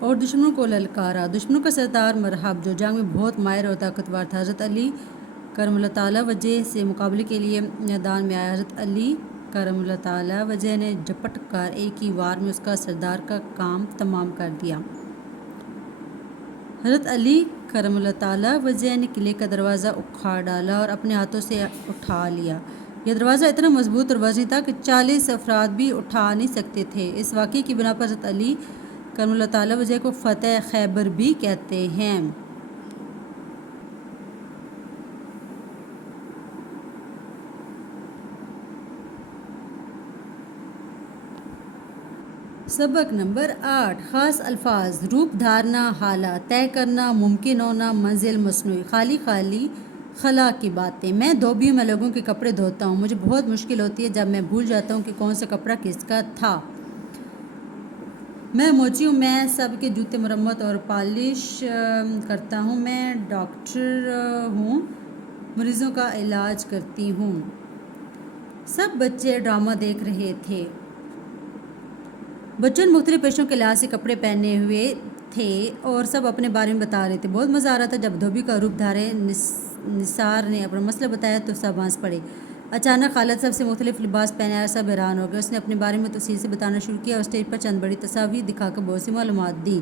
اور دشمنوں کو للکارا۔ دشمنوں کا سردار مرحب جو جنگ میں بہت ماہر اور طاقتور تھا، حضرت علی کرم اللہ تعالیٰ وجہ سے مقابلے کے لیے میدان میں آیا۔ حضرت علی کرم اللہ تعالیٰ وجہ نے جھپٹ کر ایک ہی وار میں اس کا سردار کا کام تمام کر دیا۔ حضرت علی کرم اللہ تعالیٰ وجہ نے قلعے کا دروازہ اکھاڑ ڈالا اور اپنے ہاتھوں سے اٹھا لیا۔ یہ دروازہ اتنا مضبوط اور وزنی تھا کہ 40 افراد بھی اٹھا نہیں سکتے تھے۔ اس واقعے کی بنا پر حضرت علی کرم اللہ تعالیٰ وجہ کو فتح خیبر بھی کہتے ہیں۔ سبق نمبر 8 خاص الفاظ: روپ دھارنا، حالات، طے کرنا، ممکن ہونا، منزل، مصنوعی، خالی خالی، خلا کی باتیں۔ میں دھوبی ہوں، میں لوگوں کے کپڑے دھوتا ہوں، مجھے بہت مشکل ہوتی ہے جب میں بھول جاتا ہوں کہ کون سا کپڑا کس کا تھا۔ میں موچی ہوں، میں سب کے جوتے مرمت اور پالش کرتا ہوں۔ میں ڈاکٹر ہوں، مریضوں کا علاج کرتی ہوں۔ سب بچے ڈرامہ دیکھ رہے تھے۔ بچوں نے مختلف پیشوں کے لحاظ سے کپڑے پہنے ہوئے تھے اور سب اپنے بارے میں بتا رہے تھے۔ بہت مزہ آ رہا تھا جب دھوبی کا روپ دھارے نثار نے اپنا مسئلہ بتایا تو سب ہنس پڑے۔ اچانک خالد سب سے مختلف لباس پہنے اور سب حیران ہو گئے۔ اس نے اپنے بارے میں تفصیل سے بتانا شروع کیا اور اسٹیج پر چند بڑی تصاویر دکھا کر بہت سی معلومات دی۔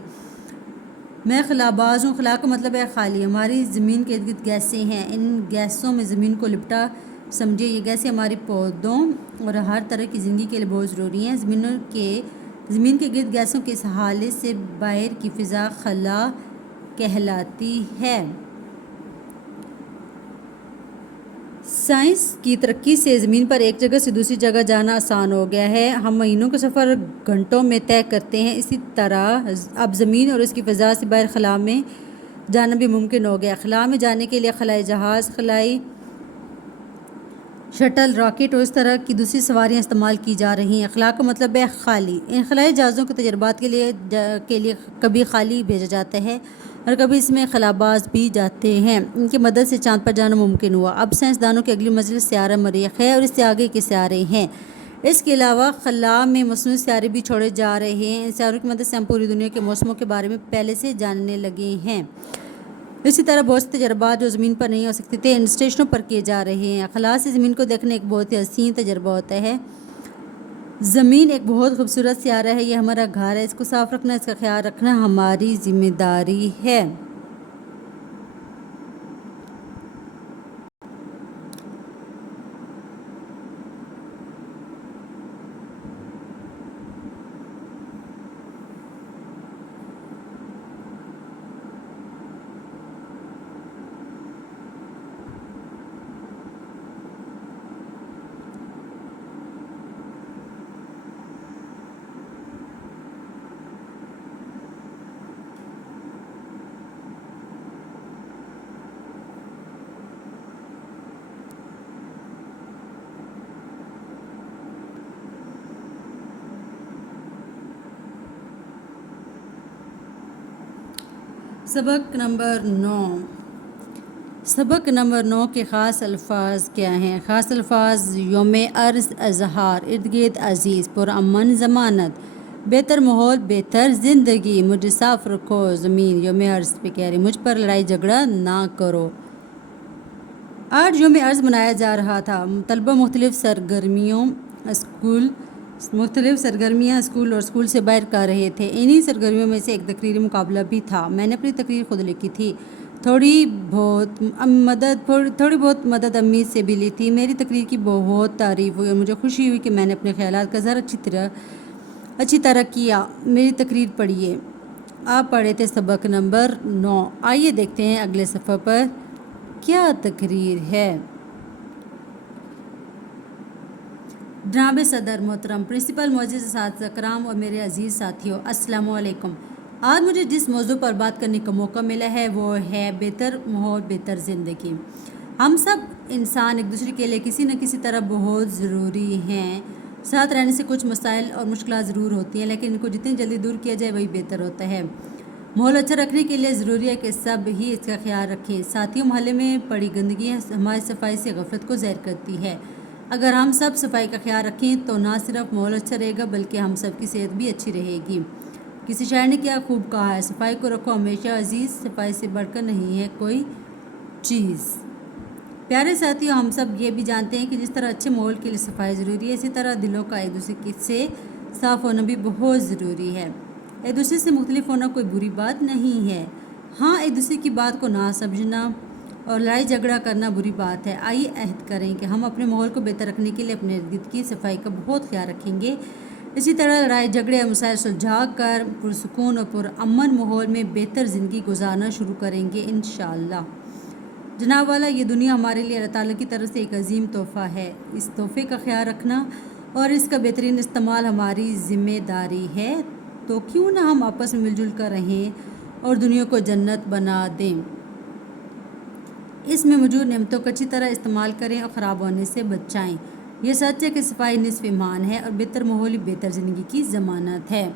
میں خلاباز ہوں۔ خلا کا مطلب ہے خالی۔ ہماری زمین کے ارد گرد گیسیں ہیں، ان گیسوں میں زمین کو لپٹا سمجھے۔ یہ گیسیں ہماری پودوں اور ہر طرح کی زندگی کے لیے بہت ضروری ہیں۔ زمین کے گرد گیسوں کے اس حالے سے باہر کی فضا خلا کہلاتی ہے۔ سائنس کی ترقی سے زمین پر ایک جگہ سے دوسری جگہ جانا آسان ہو گیا ہے۔ ہم مہینوں کا سفر گھنٹوں میں طے کرتے ہیں، اسی طرح اب زمین اور اس کی فضا سے باہر خلا میں جانا بھی ممکن ہو گیا۔ خلا میں جانے کے لیے خلائی جہاز، خلائی شٹل، راکٹ اور اس طرح کی دوسری سواریاں استعمال کی جا رہی ہیں۔ خلا کا مطلب ہے خالی۔ ان خلائی جہازوں کے تجربات کے لیے کبھی خالی بھیجا جاتا ہے اور کبھی اس میں خلاباز بھی جاتے ہیں۔ ان کی مدد سے چاند پر جانا ممکن ہوا۔ اب سائنسدانوں کی اگلی منزل سیارہ مریخ ہے اور اس سے آگے کے سیارے ہیں۔ اس کے علاوہ خلا میں مصنوعی سیارے بھی چھوڑے جا رہے ہیں۔ ان سیاروں کی مدد سے ہم پوری دنیا کے موسموں کے بارے میں پہلے سے جاننے لگے ہیں۔ اسی طرح بہت سے تجربات جو زمین پر نہیں ہو سکتے تھے ان اسٹیشنوں پر کیے جا رہے ہیں۔ خلا سے زمین کو دیکھنا ایک بہت ہی حسین تجربہ ہوتا ہے۔ زمین ایک بہت خوبصورت سیارہ ہے، یہ ہمارا گھر ہے۔ اس کو صاف رکھنا، اس کا خیال رکھنا ہماری ذمہ داری ہے۔ سبق نمبر 9 کے خاص الفاظ کیا ہیں؟ خاص الفاظ: یوم عرض، اظہار، ارد گرد عزیز، پرامن ضمانت، بہتر ماحول، بہتر زندگی، مجھے صاف رکھو زمین۔ یوم عرض پہ کہہ رہے مجھ پر لڑائی جھگڑا نہ کرو۔ آج یوم عرض منایا جا رہا تھا۔ طلبہ مختلف سرگرمیاں اسکول اور اسکول سے باہر کر رہے تھے۔ انہی سرگرمیوں میں سے ایک تقریری مقابلہ بھی تھا۔ میں نے اپنی تقریر خود لکھی تھی، تھوڑی بہت مدد امی سے بھی لی تھی۔ میری تقریر کی بہت تعریف ہوئی اور مجھے خوشی ہوئی کہ میں نے اپنے خیالات کا اظہار اچھی طرح کیا۔ میری تقریر پڑھیے۔ آپ پڑھے تھے سبق نمبر 9۔ آئیے دیکھتے ہیں اگلے صفحہ پر کیا تقریر ہے۔ جناب صدر محترم، پرنسپل، معزز اساتذہ کرام اور میرے عزیز ساتھیوں، السلام علیکم۔ آج مجھے جس موضوع پر بات کرنے کا موقع ملا ہے وہ ہے بہتر ماحول، بہتر زندگی۔ ہم سب انسان ایک دوسرے کے لیے کسی نہ کسی طرح بہت ضروری ہیں۔ ساتھ رہنے سے کچھ مسائل اور مشکلات ضرور ہوتی ہیں، لیکن ان کو جتنی جلدی دور کیا جائے وہی بہتر ہوتا ہے۔ ماحول اچھا رکھنے کے لیے ضروری ہے کہ سب ہی اس کا خیال رکھیں۔ ساتھیوں، محلے میں پڑی گندگی ہماری صفائی سے غفلت کو ظاہر کرتی ہے۔ اگر ہم سب صفائی کا خیال رکھیں تو نہ صرف ماحول اچھا رہے گا بلکہ ہم سب کی صحت بھی اچھی رہے گی۔ کسی شاعر نے کیا خوب کہا ہے، صفائی کو رکھو ہمیشہ عزیز، صفائی سے بڑھ کر نہیں ہے کوئی چیز۔ پیارے ساتھیوں، ہم سب یہ بھی جانتے ہیں کہ جس طرح اچھے ماحول کے لیے صفائی ضروری ہے، اسی طرح دلوں کا ایک دوسرے سے صاف ہونا بھی بہت ضروری ہے۔ ایک دوسرے سے مختلف ہونا کوئی بری بات نہیں ہے، ہاں ایک دوسرے کی بات کو نہ سمجھنا اور لڑائی جھگڑا کرنا بری بات ہے۔ آئیے عہد کریں کہ ہم اپنے ماحول کو بہتر رکھنے کے لیے اپنے ارد گرد کی صفائی کا بہت خیال رکھیں گے۔ اسی طرح لڑائی جھگڑے اور مسائل سلجھا کر پرسکون اور پرامن ماحول میں بہتر زندگی گزارنا شروع کریں گے انشاءاللہ۔ جناب والا، یہ دنیا ہمارے لیے اللہ تعالیٰ کی طرف سے ایک عظیم تحفہ ہے۔ اس تحفے کا خیال رکھنا اور اس کا بہترین استعمال ہماری ذمہ داری ہے، تو کیوں نہ ہم آپس میں مل جل کر رہیں اور دنیا کو جنت بنا دیں۔ اس میں موجود نعمتوں کو اچھی طرح استعمال کریں اور خراب ہونے سے بچائیں۔ یہ سچ ہے کہ صفائی نصف ایمان ہے اور بہتر ماحول ہی بہتر زندگی کی ضمانت ہے۔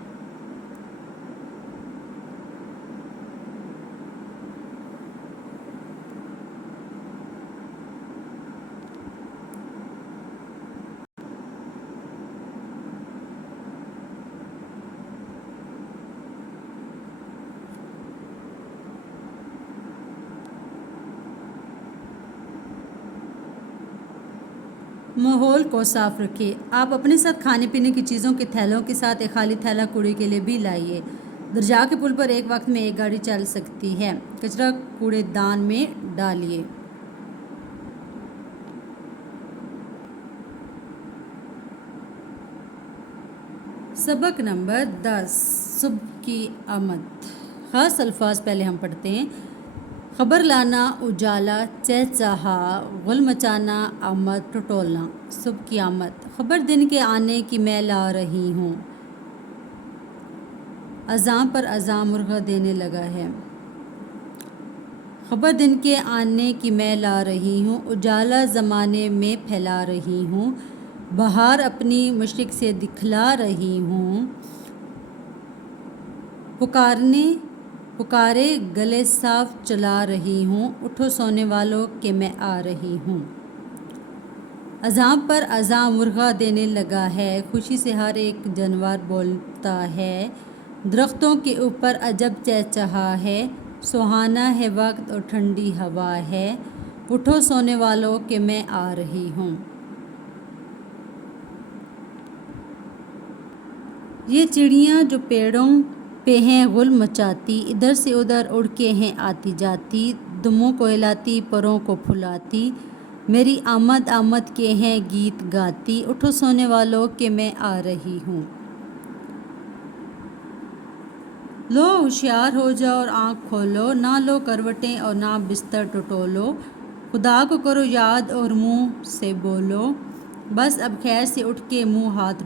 ماحول کو صاف رکھیے۔ آپ اپنے ساتھ کھانے پینے کی چیزوں کے تھیلوں کے ساتھ ایک خالی تھیلا کوڑے کے لیے بھی لائیے۔ دریا کے پل پر ایک وقت میں ایک گاڑی چل سکتی ہے۔ کچرا کوڑے دان میں ڈالیے۔ سبق نمبر 10، صبح کی آمد۔ خاص الفاظ پہلے ہم پڑھتے ہیں۔ خبر لانا، اجالا، چہچہا، غل مچانا، آمد ٹٹولنا۔ صبح کی آمد، خبر دن کے آنے کی میں لا رہی ہوں۔ اذان پر اذان مرغا دینے لگا ہے۔ خبر دن کے آنے کی میں لا رہی ہوں، اجالا زمانے میں پھیلا رہی ہوں، بہار اپنی مشرق سے دکھلا رہی ہوں، پکارے گلے صاف چلا رہی ہوں، اٹھو سونے والوں کہ میں آ رہی ہوں۔ اذان پر اذان مرغا دینے لگا ہے، خوشی سے ہر ایک جانور بولتا ہے، درختوں کے اوپر عجب چہچہا ہے، سہانا ہے وقت اور ٹھنڈی ہوا ہے، اٹھو سونے والوں کہ میں آ رہی ہوں۔ یہ چڑیاں جو پیڑوں پہ ہیں غل مچاتی، ادھر سے ادھر اڑ کے ہیں آتی جاتی، دموں کو ہلاتی پروں کو پھلاتی، میری آمد آمد کے ہیں گیت گاتی، اٹھو سونے والوں کہ میں آ رہی ہوں۔ لو ہوشیار ہو جاؤ اور آنکھ کھولو، نہ لو کروٹیں اور نہ بستر ٹٹولو، خدا کو کرو یاد اور منہ سے بولو، بس اب خیر سے اٹھ کے منہ ہاتھ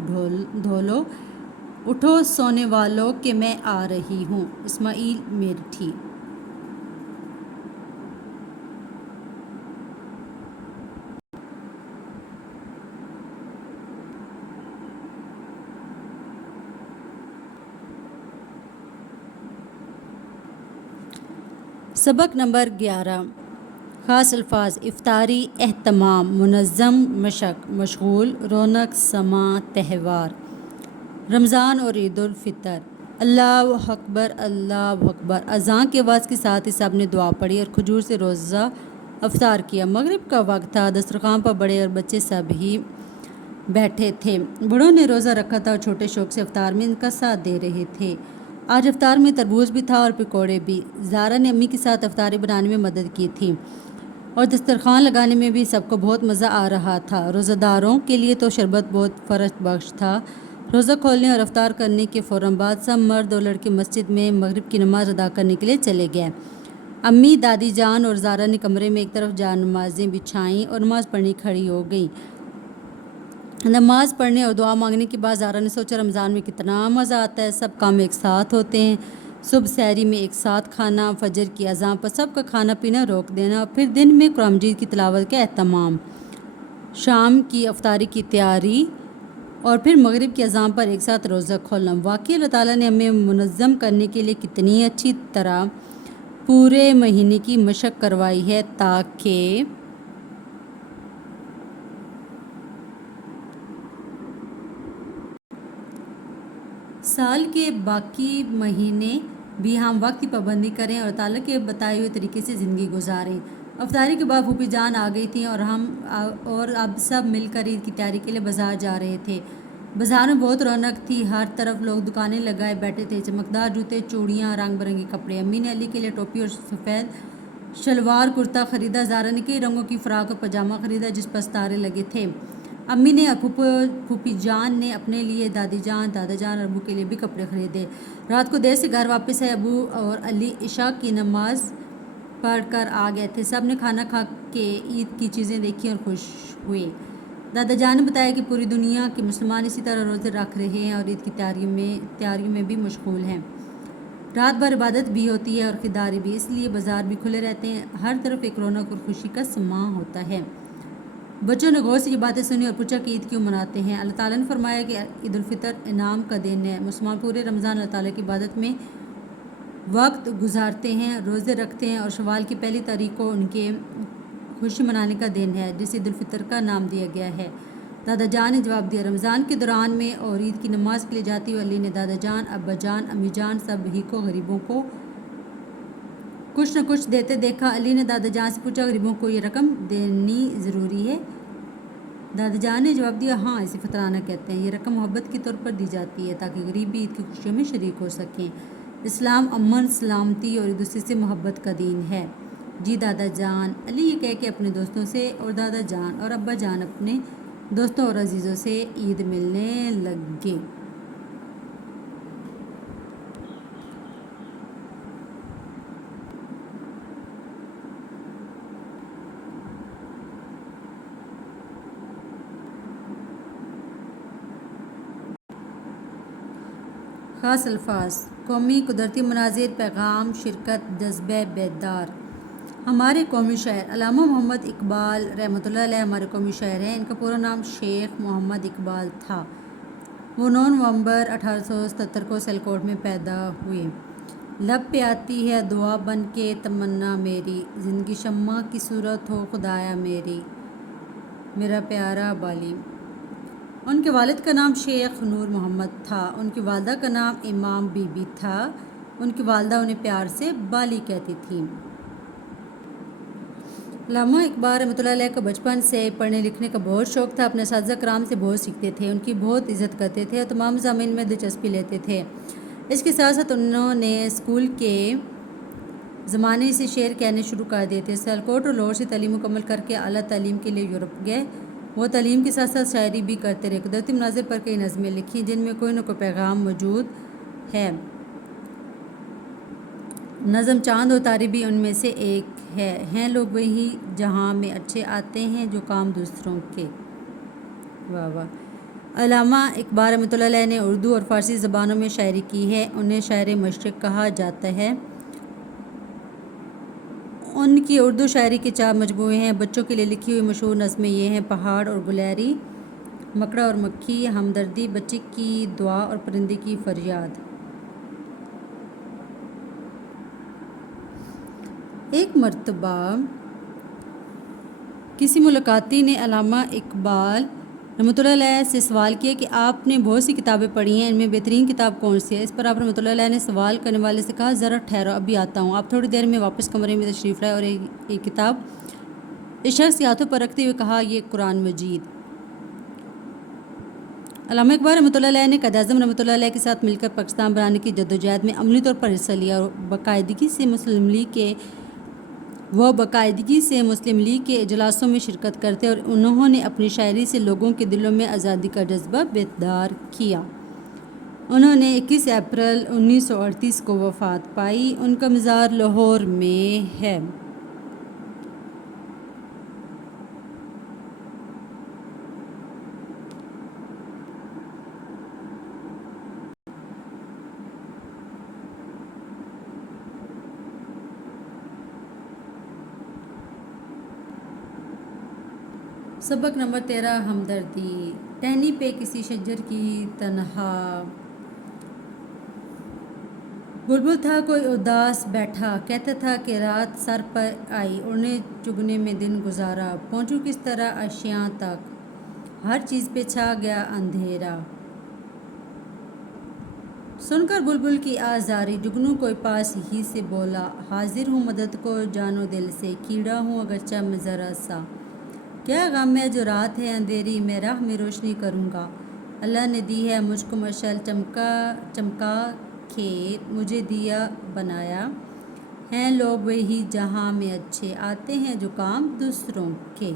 دھو لو، اٹھو سونے والوں کہ میں آ رہی ہوں۔ اسماعیل میرٹھی۔ سبق نمبر 11، خاص الفاظ۔ افطاری، اہتمام، منظم، مشق، مشغول، رونق، سما، تہوار۔ رمضان اور عید الفطر۔ اللہ اکبر، اللہ اکبر۔ اذان کے آواز کے ساتھ ہی سب نے دعا پڑھی اور کھجور سے روزہ افطار کیا۔ مغرب کا وقت تھا، دسترخوان پر بڑے اور بچے سب ہی بیٹھے تھے۔ بڑوں نے روزہ رکھا تھا اور چھوٹے شوق سے افطار میں ان کا ساتھ دے رہے تھے۔ آج افطار میں تربوز بھی تھا اور پکوڑے بھی۔ زارا نے امی کے ساتھ افطاری بنانے میں مدد کی تھی اور دسترخوان لگانے میں بھی سب کو بہت مزہ آ رہا تھا۔ روزہ داروں کے لیے تو شربت بہت فرحت بخش تھا۔ روزہ کھولنے اور افطار کرنے کے فوراً بعد سب مرد اور لڑکے مسجد میں مغرب کی نماز ادا کرنے کے لیے چلے گئے۔ امی، دادی جان اور زارا نے کمرے میں ایک طرف جا نمازیں بچھائیں اور نماز پڑھنے کھڑی ہو گئیں۔ نماز پڑھنے اور دعا مانگنے کے بعد زارا نے سوچا رمضان میں کتنا مزہ آتا ہے، سب کام ایک ساتھ ہوتے ہیں، صبح سحری میں ایک ساتھ کھانا، فجر کی اذان پر سب کا کھانا پینا روک دینا، پھر دن میں قرآن مجید کی تلاوت کا اہتمام، شام کی افطاری کی تیاری اور پھر مغرب کی اذان پر ایک ساتھ روزہ کھولنا۔ واقعی اللہ تعالیٰ نے ہمیں منظم کرنے کے لیے کتنی اچھی طرح پورے مہینے کی مشق کروائی ہے تاکہ سال کے باقی مہینے بھی ہم وقت کی پابندی کریں اور تعالیٰ کے بتائے ہوئے طریقے سے زندگی گزاریں۔ افطاری کے بعد پھوپھی جان آ گئی تھیں اور اب سب مل کر عید کی تیاری کے لیے بازار جا رہے تھے۔ بازار میں بہت رونق تھی، ہر طرف لوگ دکانیں لگائے بیٹھے تھے، چمکدار جوتے، چوڑیاں، رنگ برنگے کپڑے۔ امی نے علی کے لیے ٹوپی اور سفید شلوار کرتا خریدا، زارا نے کئی رنگوں کی فراق اور پاجامہ خریدا جس پر ستارے لگے تھے۔ امی نے اور پھوپھی جان نے اپنے لیے، دادی جان، دادا جان اور ابو کے لیے بھی کپڑے خریدے۔ رات کو دیر سے گھر واپس آئے، ابو اور علی عشاء کی نماز پڑھ کر آ گئے تھے۔ سب نے کھانا کھا کے عید کی چیزیں دیکھی اور خوش ہوئے۔ دادا جان نے بتایا کہ پوری دنیا کے مسلمان اسی طرح روزے رکھ رہے ہیں اور عید کی تیاریوں میں بھی مشغول ہیں۔ رات بھر عبادت بھی ہوتی ہے اور خریداری بھی، اس لیے بازار بھی کھلے رہتے ہیں، ہر طرف ایک رونق اور خوشی کا سماں ہوتا ہے۔ بچوں نے غور سے یہ باتیں سنی اور پوچھا کہ عید کیوں مناتے ہیں۔ اللہ تعالیٰ نے فرمایا کہ عید الفطر انعام کا دن ہے۔ مسلمان پورے رمضان اللہ تعالیٰ کی عبادت میں وقت گزارتے ہیں، روزے رکھتے ہیں اور شوال کی پہلی تاریخ کو ان کے خوشی منانے کا دن ہے جسے عید الفطر کا نام دیا گیا ہے۔ دادا جان نے جواب دیا، رمضان کے دوران میں اور عید کی نماز کے لیے جاتی ہوئی علی نے دادا جان، ابا جان، امی جان سب ہی کو غریبوں کو کچھ نہ کچھ دیتے دیکھا۔ علی نے دادا جان سے پوچھا، غریبوں کو یہ رقم دینی ضروری ہے؟ دادا جان نے جواب دیا، ہاں، اسے فطرانہ کہتے ہیں۔ یہ رقم محبت کے طور پر دی جاتی ہے تاکہ غریب بھی عید کی خوشیوں میں شریک ہو سکیں۔ اسلام امن، سلامتی اور ایک دوسرے سے محبت کا دین ہے۔ جی دادا جان، علی یہ کہہ کے اپنے دوستوں سے اور دادا جان اور ابا جان اپنے دوستوں اور عزیزوں سے عید ملنے لگے۔ خاص الفاظ: قومی قدرتی مناظر، پیغام، شرکت، جذبہ بیدار۔ ہمارے قومی شاعر علامہ محمد اقبال رحمۃ اللہ علیہ ہمارے قومی شاعر ہیں۔ ان کا پورا نام شیخ محمد اقبال تھا۔ وہ 9 نومبر 1877 کو سیالکوٹ میں پیدا ہوئے۔ لب پہ آتی ہے دعا بن کے تمنا میری، زندگی شمع کی صورت ہو خدایا میری، میرا پیارا بالی۔ ان کے والد کا نام شیخ نور محمد تھا۔ ان کی والدہ کا نام امام بی بی تھا۔ ان کی والدہ انہیں پیار سے بالی کہتی تھیں۔ علامہ اقبال رحمۃ اللہ علیہ کو بچپن سے پڑھنے لکھنے کا بہت شوق تھا۔ اپنے اساتذہ کرام سے بہت سیکھتے تھے، ان کی بہت عزت کرتے تھے اور تمام مضامین میں دلچسپی لیتے تھے۔ اس کے ساتھ ساتھ انہوں نے اسکول کے زمانے سے شعر کہنے شروع کر دیے تھے۔ سیالکوٹ اور لاہور سے تعلیم مکمل کر کے اعلیٰ تعلیم کے لیے یورپ گئے۔ وہ تعلیم کے ساتھ ساتھ شاعری بھی کرتے رہے۔ قدرتی مناظر پر کئی نظمیں لکھیں جن میں کوئی نہ کوئی پیغام موجود ہے۔ نظم چاند و تارے بھی ان میں سے ایک ہے۔ ہیں لوگ وہی جہاں میں اچھے آتے ہیں جو کام دوسروں کے۔ واہ واہ۔ علامہ اقبال رحمۃ اللہ علیہ نے اردو اور فارسی زبانوں میں شاعری کی ہے۔ انہیں شاعر مشرق کہا جاتا ہے۔ ان کی اردو شاعری کے 4 مجموعے ہیں۔ بچوں کے لیے لکھی ہوئی مشہور نظمیں یہ ہیں: پہاڑ اور گلیری، مکڑا اور مکھی، ہمدردی، بچے کی دعا اور پرندے کی فریاد۔ ایک مرتبہ کسی ملاقاتی نے علامہ اقبال رحمۃ اللہ علیہ سے سوال کیا کہ آپ نے بہت سی کتابیں پڑھی ہیں، ان میں بہترین کتاب کون سی ہے؟ اس پر آپ رحمۃ اللہ علیہ نے سوال کرنے والے سے کہا، ذرا ٹھہرو، ابھی آتا ہوں۔ آپ تھوڑی دیر میں واپس کمرے میں تشریف لائے اور ایک کتاب اس شخص کے ہاتھوں پر رکھتے ہوئے کہا، یہ قرآن مجید۔ علامہ اقبال رحمۃ اللہ علیہ نے قائد اعظم رحمۃ اللہ علیہ کے ساتھ مل کر پاکستان بنانے کی جدوجہد میں عملی طور پر حصہ لیا اور باقاعدگی سے مسلم لیگ کے اجلاسوں میں شرکت کرتے اور انہوں نے اپنی شاعری سے لوگوں کے دلوں میں آزادی کا جذبہ بیدار کیا۔ انہوں نے 21 اپریل 1938 کو وفات پائی۔ ان کا مزار لاہور میں ہے۔ سبق نمبر 13 ہمدردی۔ ٹہنی پہ کسی شجر کی تنہا بلبل تھا، کوئی اداس بیٹھا، کہتا تھا کہ رات سر پر آئی، اڑنے چگنے میں دن گزارا، پہنچوں کس طرح اشیاء تک، ہر چیز پہ چھا گیا اندھیرا۔ سن کر بلبل کی آزاری جگنو کوئی پاس ہی سے بولا، حاضر ہوں مدد کو جان و دل سے، کیڑا ہوں اگرچہ میں ذرا سا، کیا غم ہے جو رات ہے اندھیری، میں راہ میں روشنی کروں گا، اللہ نے دی ہے مجھ کو مشعل چمکا کے مجھے دیا بنایا، ہیں لوگ وہی جہاں میں اچھے، آتے ہیں جو کام دوسروں کے۔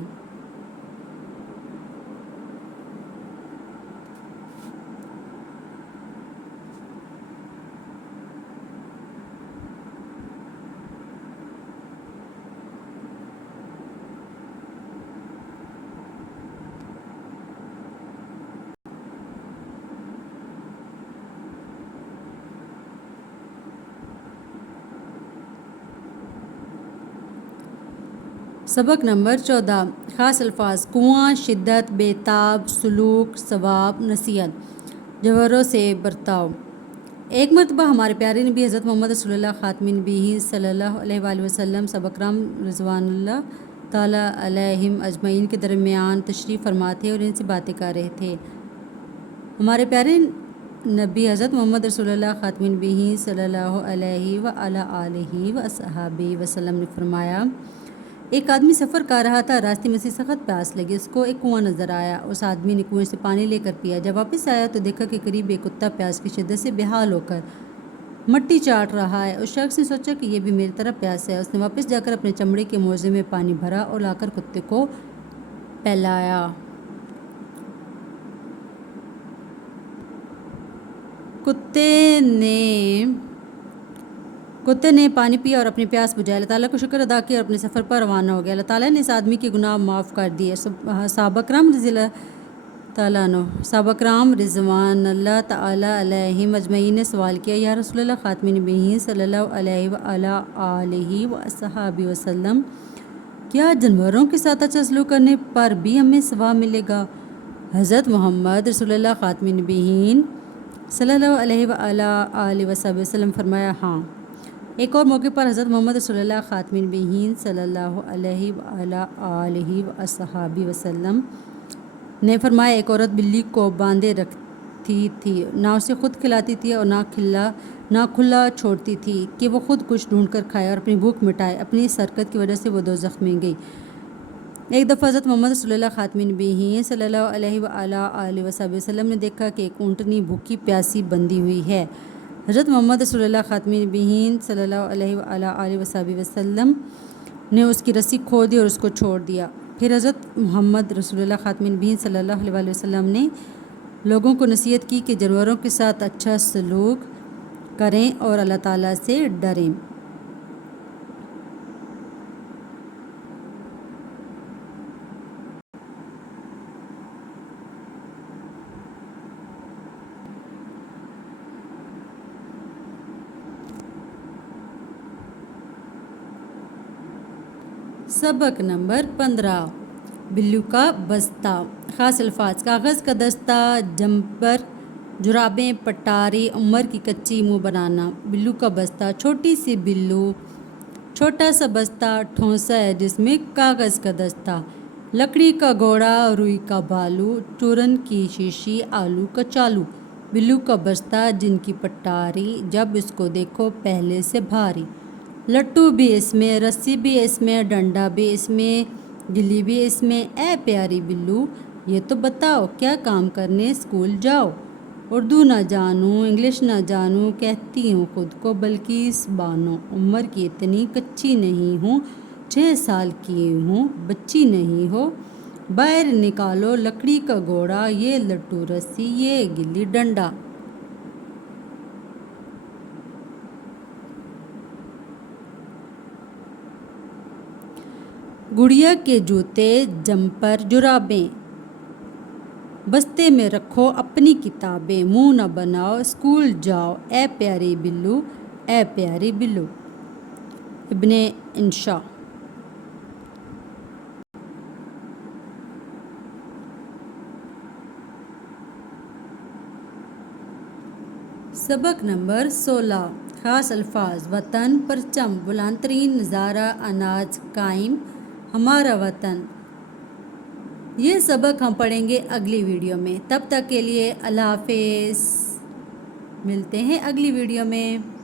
سبق نمبر 14 خاص الفاظ: کنواں، شدت، بےتاب، سلوک، ثواب، نصیحت، جوہروں سے برتاؤ۔ ایک مرتبہ ہمارے پیارے نبی حضرت محمد رسول اللہ خاتم النبیین صلی اللہ علیہ وآلہ وسلم صحابہ کرام رضوان اللہ تعالیٰ علیہم اجمعین کے درمیان تشریف فرما تھے اور ان سے باتیں کر رہے تھے۔ ہمارے پیارے نبی حضرت محمد رسول اللہ خاتم النبیین صلی اللہ علیہ وآلہ آلہ وصحبہ وسلم نے فرمایا، ایک آدمی سفر کر رہا تھا، راستے میں سے سخت پیاس لگی، اس کو ایک کنواں نظر آیا، اس آدمی نے کنویں سے پانی لے کر پیا، جب واپس آیا تو دیکھا کہ قریب ایک کتا پیاس کی شدت سے بےحال ہو کر مٹی چاٹ رہا ہے۔ اس شخص نے سوچا کہ یہ بھی میری طرح پیاس ہے، اس نے واپس جا کر اپنے چمڑے کے موزے میں پانی بھرا اور لا کر کتے کو پلایا۔ کتے نے پانی پیا اور اپنی پیاس بجھائی، اللہ تعالیٰ کو شکر ادا کیا اور اپنے سفر پر روانہ ہو گیا۔ اللہ تعالیٰ نے اس آدمی کے گناہ معاف کر دیے۔ صحابہ کرام رضوان اللہ تعالیٰ علیہم اجمعین نے سوال کیا، یا رسول اللہ خاتم النبیین صلی اللہ علیہ وآلہ آلہ وصحبہ وسلم، کیا جانوروں کے ساتھ اچھا سلوک کرنے پر بھی ہمیں ثواب ملے گا؟ حضرت محمد رسول اللہ خاتم النبیین صلی اللہ علیہ وآلہ آلہ وصحبہ وسلم فرمایا، ہاں۔ ایک اور موقع پر حضرت محمد رسول اللہ خاتم النبیین صلی اللہ علیہ وآلہ آلہ وصحبہ وسلم نے فرمایا، ایک عورت بلی کو باندھے رکھتی تھی، نہ اسے خود کھلاتی تھی اور نہ کھلا چھوڑتی تھی کہ وہ خود کچھ ڈھونڈ کر کھائے اور اپنی بھوک مٹائے۔ اپنی اس حرکت کی وجہ سے وہ دوزخ میں گئی۔ ایک دفعہ حضرت محمد رسول اللہ خاتم النبیین صلی اللہ علیہ وآلہ آلہ وصحبہ وسلم نے دیکھا کہ ایک اونٹنی بھوکی پیاسی بندھی ہوئی ہے۔ حضرت محمد رسول اللہ خاتم النبیین صلی اللہ علیہ وآلہ آلہ وصحبہ وسلم نے اس کی رسی کھول دی اور اس کو چھوڑ دیا۔ پھر حضرت محمد رسول اللہ خاتم النبیین صلی اللہ علیہ وآلہ وسلم نے لوگوں کو نصیحت کی کہ جانوروں کے ساتھ اچھا سلوک کریں اور اللہ تعالیٰ سے ڈریں۔ سبق نمبر 15 بلو کا بستہ۔ خاص الفاظ: کاغذ کا دستہ، جمپر، جرابیں، پٹاری، عمر کی کچی منہ بنانا۔ بلو کا بستہ: چھوٹی سی بلو، چھوٹا سا بستہ، ٹھونسا ہے جس میں کاغذ کا دستہ، لکڑی کا گھوڑا، روئی کا بھالو، چورن کی شیشی، آلو کا چالو۔ بلو کا بستہ جن کی پٹاری، جب اس کو دیکھو پہلے سے بھاری، لٹو بھی اس میں، رسی بھی اس میں، ڈنڈا بھی اس میں، گلی بھی اس میں، اے پیاری بلو یہ تو بتاؤ کیا کام کرنے اسکول جاؤ؟ اردو نہ جانوں، انگلش نہ جانوں، کہتی ہوں خود کو بلکیس بانو، عمر کی اتنی کچی نہیں ہوں، 6 سال کی ہوں بچی نہیں ہو، باہر نکالو لکڑی کا گھوڑا، یہ لٹو رسی، یہ گلی ڈنڈا۔ گڑیا کے جوتے، جمپر، جرابیں، بستے میں رکھو اپنی کتابیں، منہ نہ بناؤ اسکول جاؤ، اے پیاری بلو، اے پیاری بلو۔ ابن انشا۔ سبق نمبر 16 خاص الفاظ: وطن، پرچم، بلند ترین نظارہ، اناج، قائم، ہمارا وطن۔ یہ سبق ہم پڑھیں گے اگلی ویڈیو میں، تب تک کے لیے اللہ حافظ۔ ملتے ہیں اگلی ویڈیو میں۔